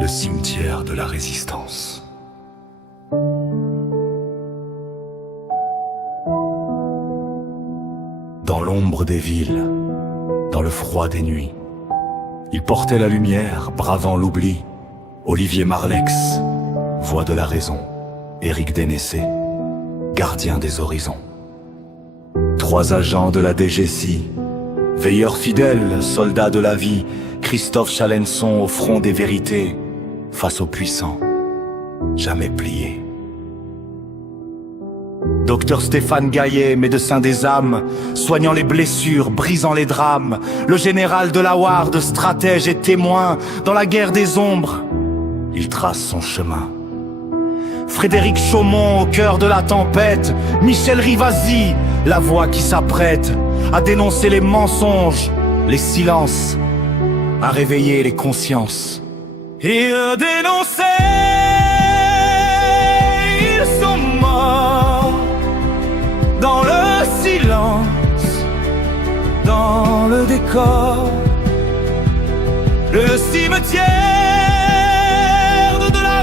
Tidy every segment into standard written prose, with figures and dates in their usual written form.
Le cimetière de la résistance. Dans l'ombre des villes, dans le froid des nuits, il portait la lumière, bravant l'oubli. Olivier Marleix, voix de la raison. Éric Dénessé, gardien des horizons. 3 agents de la DGSI, veilleurs fidèles, soldats de la vie. Christophe Chalençon au front des vérités, face aux puissants, jamais pliés. Docteur Stéphane Gaillet, médecin des âmes, soignant les blessures, brisant les drames. Le général de la Ward, stratège et témoin, dans la guerre des ombres, il trace son chemin. Frédéric Chaumont au cœur de la tempête. Michel Rivasi, la voix qui s'apprête à dénoncer les mensonges, les silences, à réveiller les consciences. Ils dénonçaient, ils sont morts dans le silence, dans le décor, le cimetière de la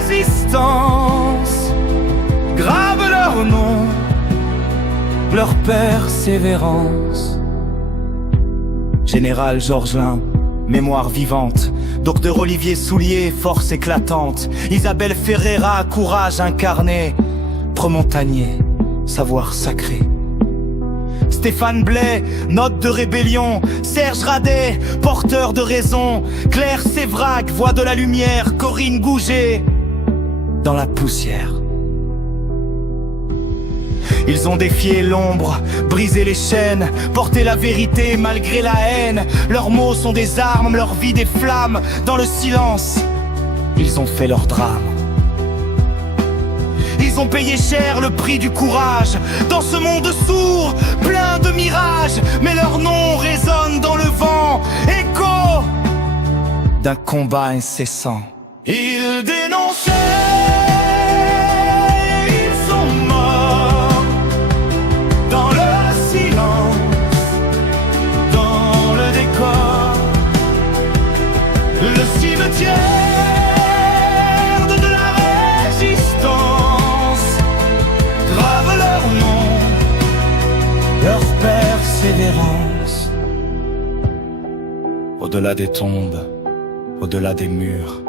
résistance grave leur nom, leur persévérance. Général Georges Lin, mémoire vivante. Docteur Olivier Soulier, force éclatante. Isabelle Ferreira, courage incarné. Promontagnier, savoir sacré. Stéphane Blais, note de rébellion. Serge Radet, porteur de raison. Claire Sévrac, voix de la lumière. Corinne Gouget, dans la poussière. Ils ont défié l'ombre, brisé les chaînes, porté la vérité malgré la haine. Leurs mots sont des armes, leur vie des flammes. Dans le silence, ils ont fait leur drame. Ils ont payé cher le prix du courage. Dans ce monde sourd, plein de mirages, mais leur nom résonne dans le vent, écho d'un combat incessant. Ils dénonçaient, le cimetière de la résistance grave leur nom, leur persévérance. Au-delà des tombes, au-delà des murs,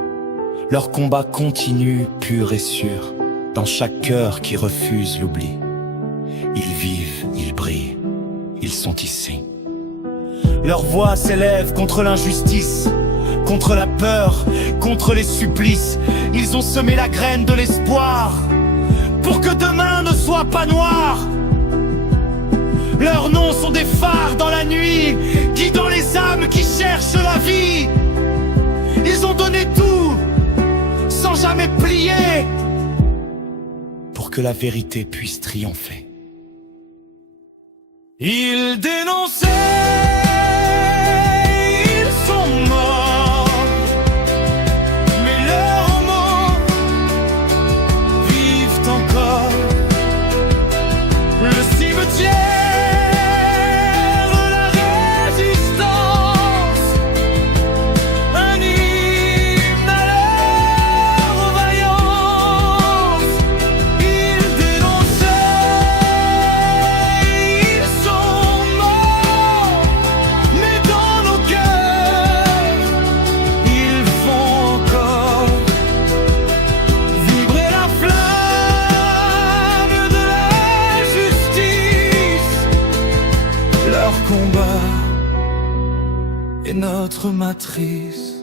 leur combat continue, pur et sûr, dans chaque cœur qui refuse l'oubli. Ils vivent, ils brillent, ils sont ici. Leur voix s'élève contre l'injustice, contre la peur, contre les supplices. Ils ont semé la graine de l'espoir pour que demain ne soit pas noir. Leurs noms sont des phares dans la nuit, guidant les âmes qui cherchent la vie. Ils ont donné tout, sans jamais plier, pour que la vérité puisse triompher. Ils dénonçaient, combat est notre matrice.